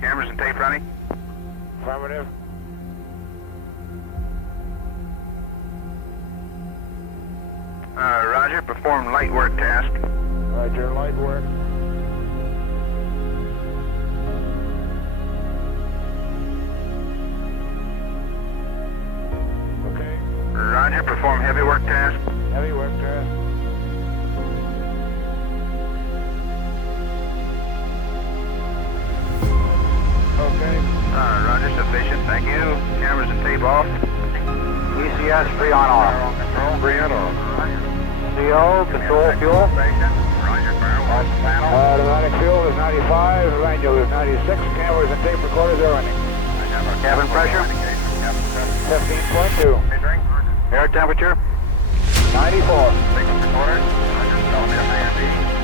Cameras and tape running? Affirmative. Roger, perform light work task. Roger, light work. Okay. Roger, perform heavy work task. Heavy work task. Okay. Roger, sufficient, thank you. Cameras and tape off. ECS free on off. Free and off. CO, control fuel. Roger, fire. Automatic fuel is 95, manual is 96, cameras and tape recorders are running. Cabin pressure. 15.2. Air temperature. 94.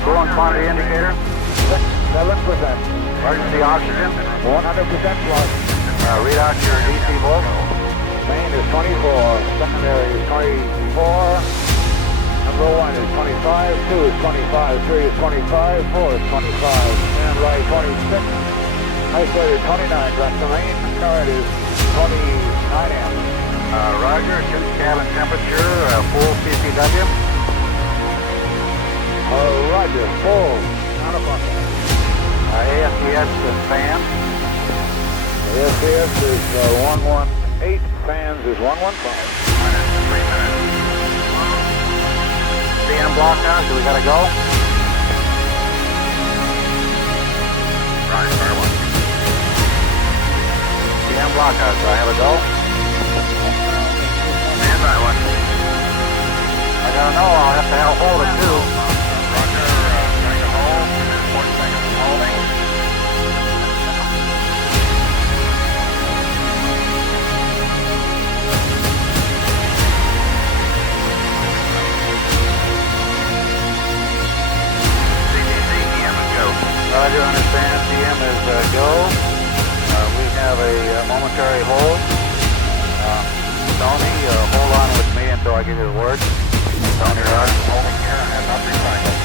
Coolant quantity indicator. 7%. Emergency oxygen. 100% plus. Redox your DC volt. Main is 24. Secondary is 24. Number 1 is 25. 2 is 25. 3 is 25. 4 is 25. Standby 26. Isolated 29. Left the main. Current is 29 amps. Roger, cabin temperature, full CCW. Roger. Full. Counterpunch. ASDS fan. ASDS is 118. Fans is 115. CM blockhouse, do we gotta go? Roger, fire one. CM blockhouse, do I have a go? Stand by one. I don't know, I'll have to hold it too. Roger, going to hold. 40 seconds of holding. Roger, understand. CM is go. We have a momentary hold. Tony, hold on with me until I give you the word. Tony, Roger. Holding here, I have not recycled.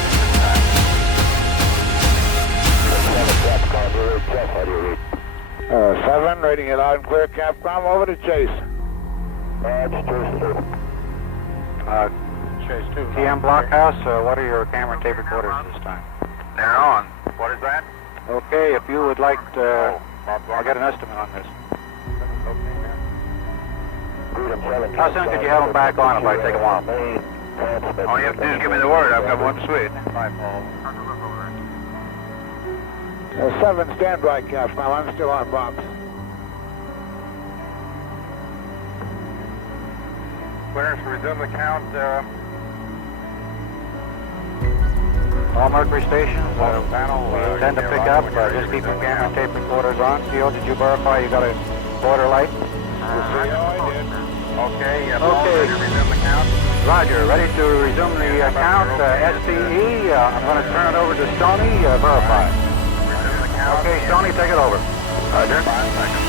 7, rating it loud and clear, Capcom, over to Chase. Chase 2. CM blockhouse, what are your camera and tape recorders this time? They're on. What is that? Okay, if you would like to, I'll get an estimate on this. How soon could you have them back on if I take them off? All you have to do is give me the word. I've got one switch. 7, stand by, Capcom, I'm still on box. Clearance to resume the count. All Mercury stations, we intend to pick up, just keep your camera and tape recorders on. CO, did you verify you got a border light? I did. Okay, Okay. ready to resume the count. Roger, ready to resume the count. SPE, I'm going to turn it over to Stoney, verify. Resume the count. Okay, Stoney, take it over. Roger. 5 seconds.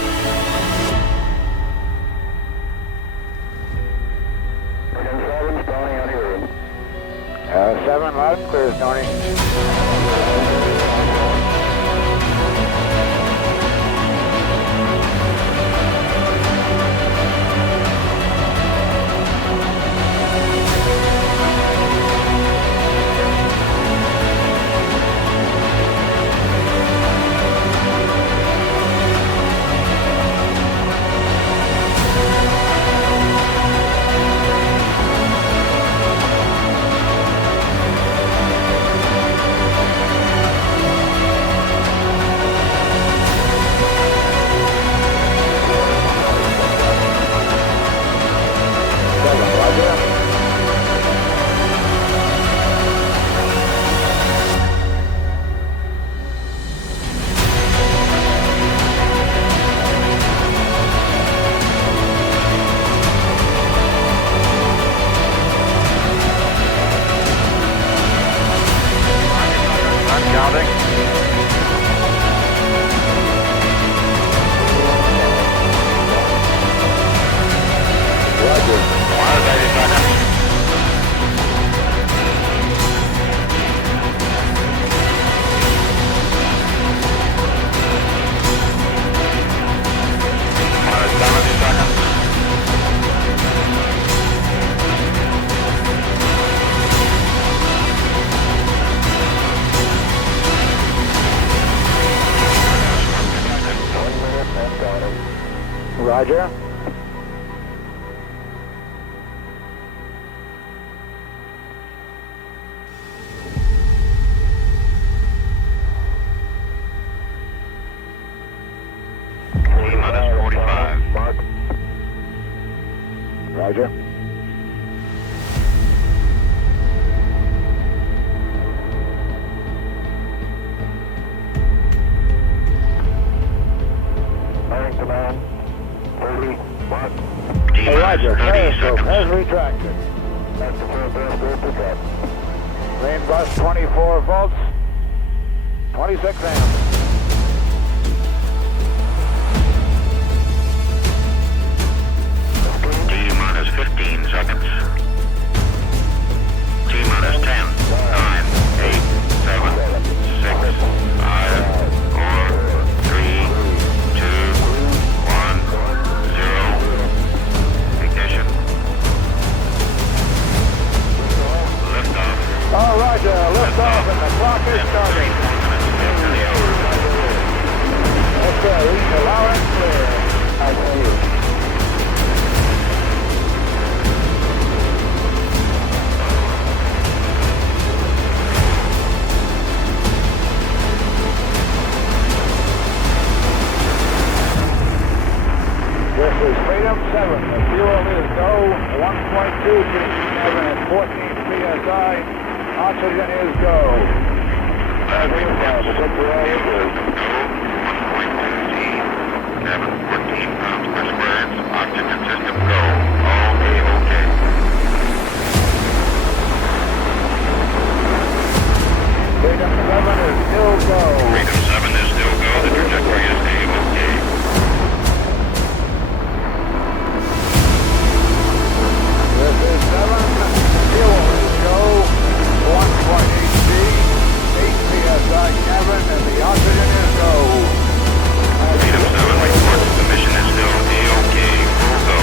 7, loud and clear, Tony. Roger. T-minus 45. Mark. Roger. Bearing command. 30. Mark. Hey, Roger. Periscope has retracted. That's the full periscope pickup. Main bus 24 volts. 26 amps. T-minus 15 seconds. T-minus 10, 9, 8, 7, 6, 5, 4, 3, 2, 1, 0. Ignition. Liftoff. Oh, Roger. Liftoff and the clock is starting. Okay, we can allow it clear. I see you. This is Freedom 7. The fuel is go 1.2 G. Cabin at 14 psi. Oxygen is go. Freedom 7, Cabin 14 pounds per square inch. Oxygen system go. All A-OK. Freedom 7 is still go. Freedom 7 is still go. The trajectory is A-OK. This is 7. Fuel is go 1.8 G. 8 psi cabin and the oxygen is go. Freedom 7 reports the mission is still A-OK. Full go.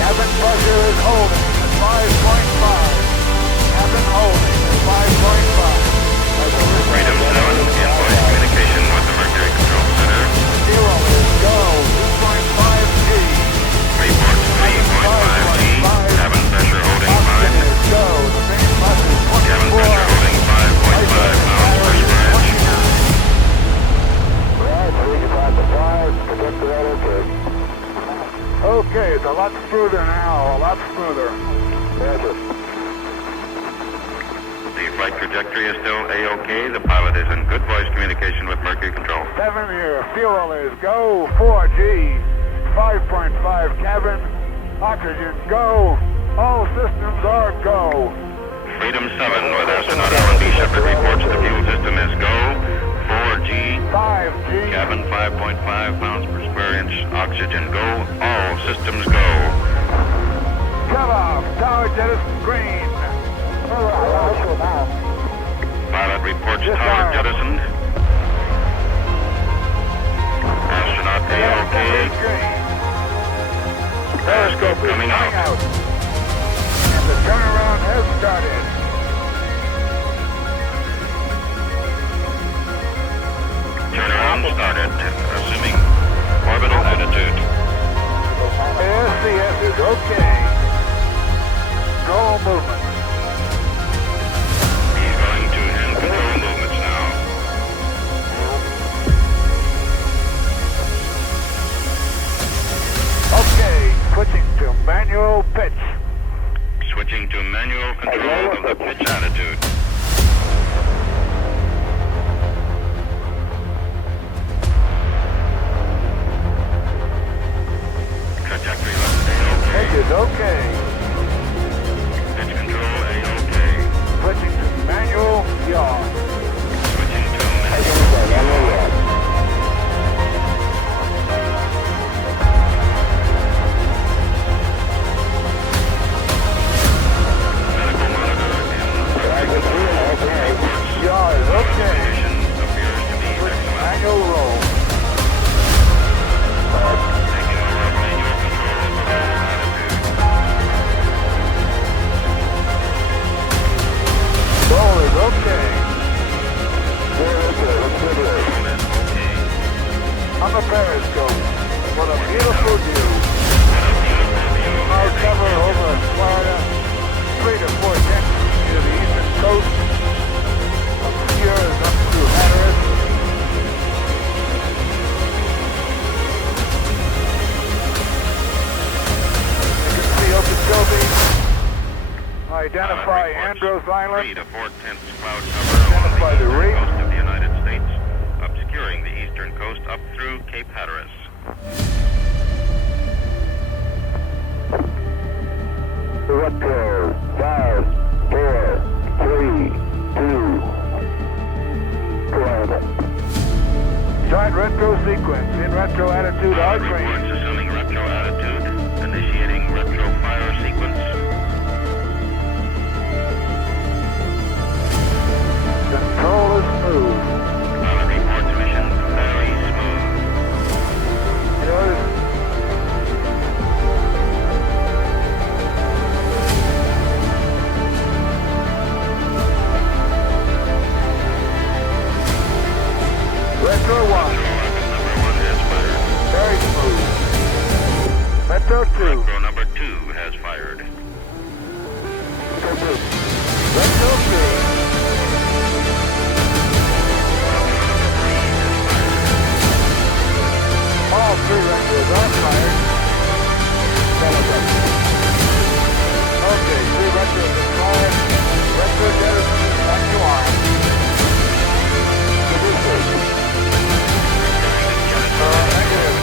Cabin pressure is holding at 5.5. Cabin holding at 5.5. Freedom 7 in voice communication with the Mercury Control Center. Fuel is go 2.5 G. Report 3.5 G. Cabin pressure holding Oxygen 5. is go. The main bus is Cabin 24. pressure holding 5.5 pounds per square inch. Okay, it's a lot smoother now, a lot smoother. The flight trajectory is still A-OK. The pilot is in good voice communication with Mercury Control. 7 here, fuel is go 4G, 5.5 cabin, oxygen go, all systems are go. Freedom 7 with astronaut Alan B. Shepard reports the fuel system is go. 4G. 5G. Cabin 5.5 pounds per square inch. Oxygen go. All systems go. Cut off, tower jet is green. Pilot reports tower jettisoned. Astronaut A-OK. Periscope coming out. And the turnaround has started. Turnaround started, assuming orbital attitude. SCS is okay. No movement. He's going to hand control movements now. Okay, switching to manual pitch. Switching to manual control of the pitch attitude. Trajectory left A-OK. Pitch is okay. Pitch control A-OK. Switching to manual yaw. Switching to manual yaw. Medical monitor in Identify Andros Island. 3 to 4/10 cloud cover Identify on the the reef. eastern coast of the United States, obscuring the eastern coast up through Cape Hatteras. Retro, 5, 4, 3, 2, 12. Start retro sequence. In retro attitude, hard range. Reports assuming retro attitude, initiating retro fire sequence. Control is smooth. Pilot reports mission very smooth. Notice Retro 1, Rocket number 1 has fired. very smooth. Retro 2, Retro number 2 has fired. Retro 3, all 3 retros are fired. Okay, 3 retros are fired. Retro jettison, back to arm. Negative.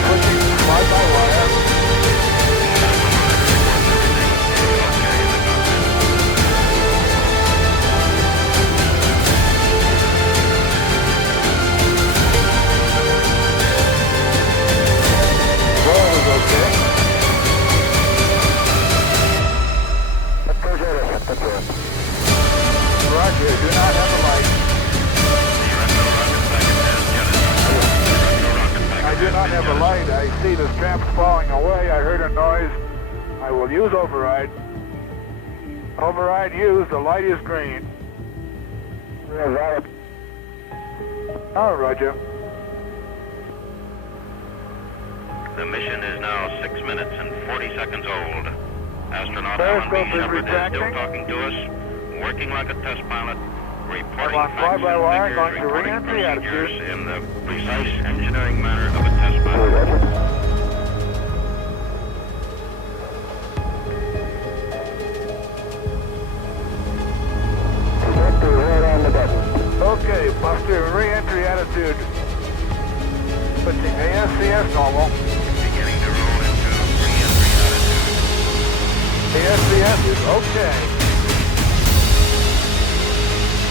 Switching fly-by-wire. Roll is okay. Roger, do not have a light. I do not have a light. I see the straps falling away. I heard a noise. I will use override. Override used. The light is green. Oh, Roger. The mission is now 6 minutes and 40 seconds old. Astronaut Periscope Alan B. is Shepard is retracting. still talking to us, working like a test pilot, reporting I'm on facts and fly-by-wire, figures, going to reporting re-entry procedures attitude. in the precise engineering manner of a test pilot. Okay, Buster, re-entry attitude. Switching ASCS normal. Beginning to roll into re-entry attitude. ASCS is okay.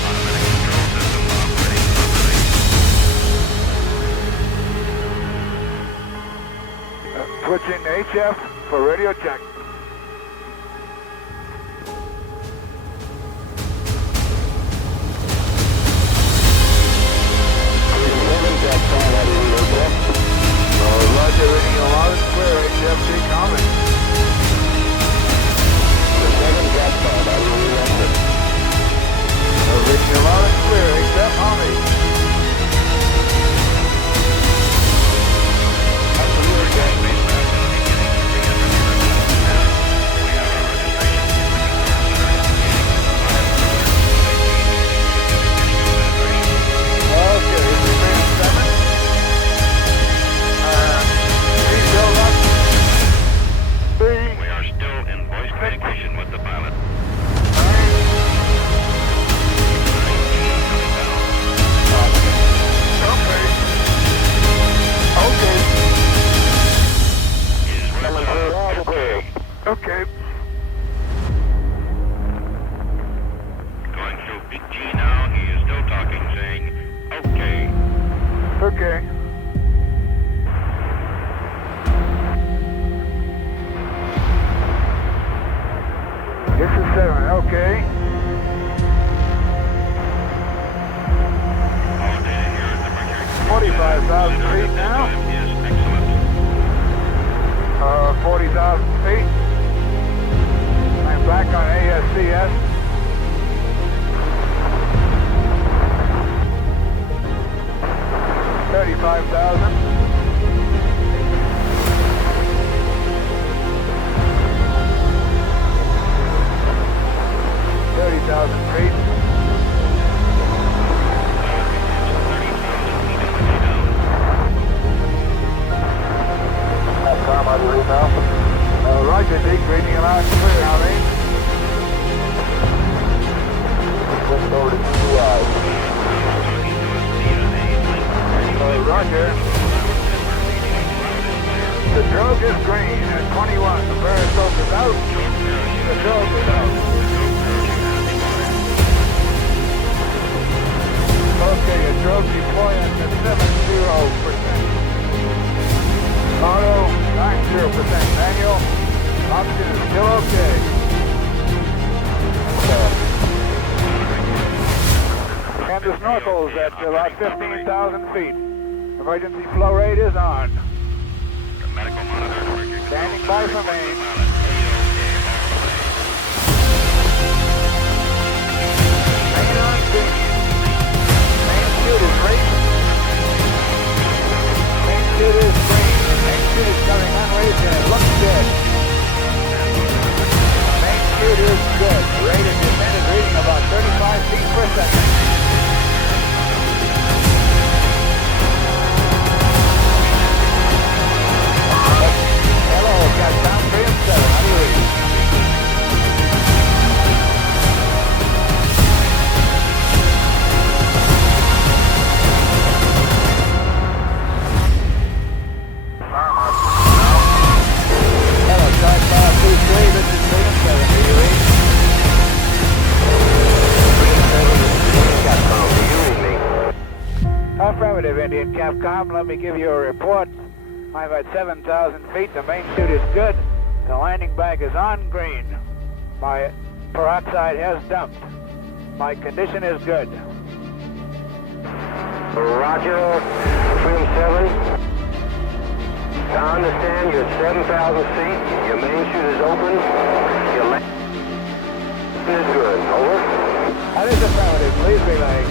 Automatic control system operating properly. Switching HF for radio check. Roger, reading a loud and clear, HFC comment. Reading a loud and clear, HF Omni. That's the rear deck. Okay, we made 7. Still up. 3. We are still in voice communication with the pilot. 9. Okay. Okay. Okay. Going through Big G now, he is still talking, saying, okay. Okay. This is 7, okay. All data here at the Mercury 45,000 Freedom feet now. is excellent. 40,000 feet. I'm back on ASCS. $35,000. feet. 30,000 feet in the way down. Roger. The drogue is green at 21. The periscope is out. The drogue is out. Okay, your drogue deployment at 70%. Auto, 90%. Manual, oxygen is still okay. And the snorkel's at about 15,000 feet. Emergency flow rate is on. Medical monitor. Standing by for main. Main on green. Main chute is raised. Main chute is green. Main chute is coming unraised and it looks good. Main chute is good. Rate of descent is reading about 35 feet per second. Hello, got down 3 and 7. How do you read? Hello, Side 523. This is 3 and 7. Do you read? 3 and 7. This is Indian Capcom. Do you read me? Affirmative, Indian Capcom. Let me give you a report. I'm at 7,000 feet. The main chute is good. The landing bag is on green. My peroxide has dumped. My condition is good. Roger, Freedom 7. I understand you're at 7,000 feet. Your main chute is open. Your landing is good. Over. That is affirmative. Please relay.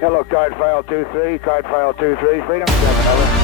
Hello, card file 23, Freedom 7, over.